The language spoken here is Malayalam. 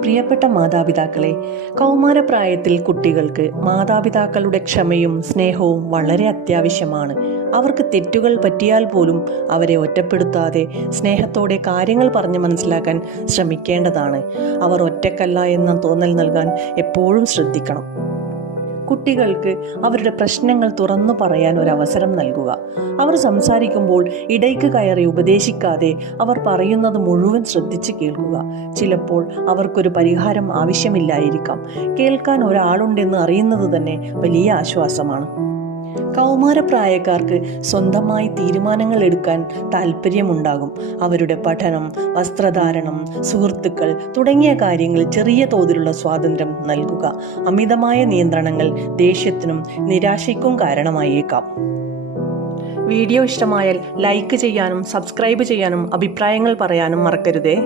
പ്രിയപ്പെട്ട മാതാപിതാക്കളെ, കൗമാരപ്രായത്തിൽ കുട്ടികൾക്ക് മാതാപിതാക്കളുടെ ക്ഷമയും സ്നേഹവും വളരെ അത്യാവശ്യമാണ്. അവർക്ക് തെറ്റുകൾ പറ്റിയാൽ പോലും അവരെ ഒറ്റപ്പെടുത്താതെ സ്നേഹത്തോടെ കാര്യങ്ങൾ പറഞ്ഞ് മനസ്സിലാക്കാൻ ശ്രമിക്കേണ്ടതാണ്. അവർ ഒറ്റക്കല്ല എന്ന തോന്നൽ നൽകാൻ എപ്പോഴും ശ്രദ്ധിക്കണം. കുട്ടികൾക്ക് അവരുടെ പ്രശ്നങ്ങൾ തുറന്നു പറയാൻ ഒരു അവസരം നൽകുക. അവർ സംസാരിക്കുമ്പോൾ ഇടയ്ക്ക് കയറി ഉപദേശിക്കാതെ അവർ പറയുന്നത് മുഴുവൻ ശ്രദ്ധിച്ച് കേൾക്കുക. ചിലപ്പോൾ അവർക്കൊരു പരിഹാരം ആവശ്യമില്ലായിരിക്കാം. കേൾക്കാൻ ഒരാളുണ്ടെന്ന് അറിയുന്നത് തന്നെ വലിയ ആശ്വാസമാണ്. കൗമാരപ്രായക്കാർക്ക് സ്വന്തമായി തീരുമാനങ്ങൾ എടുക്കാൻ താല്പര്യമുണ്ടാകും. അവരുടെ പഠനം, വസ്ത്രധാരണം, സുഹൃത്തുക്കൾ തുടങ്ങിയ കാര്യങ്ങളിൽ ചെറിയ തോതിലുള്ള സ്വാതന്ത്ര്യം നൽകുക. അമിതമായ നിയന്ത്രണങ്ങൾ ദേഷ്യത്തിനും നിരാശയ്ക്കും കാരണമായേക്കാം. വീഡിയോ ഇഷ്ടമായാൽ ലൈക്ക് ചെയ്യാനും സബ്സ്ക്രൈബ് ചെയ്യാനും അഭിപ്രായങ്ങൾ പറയാനും മറക്കരുതേ.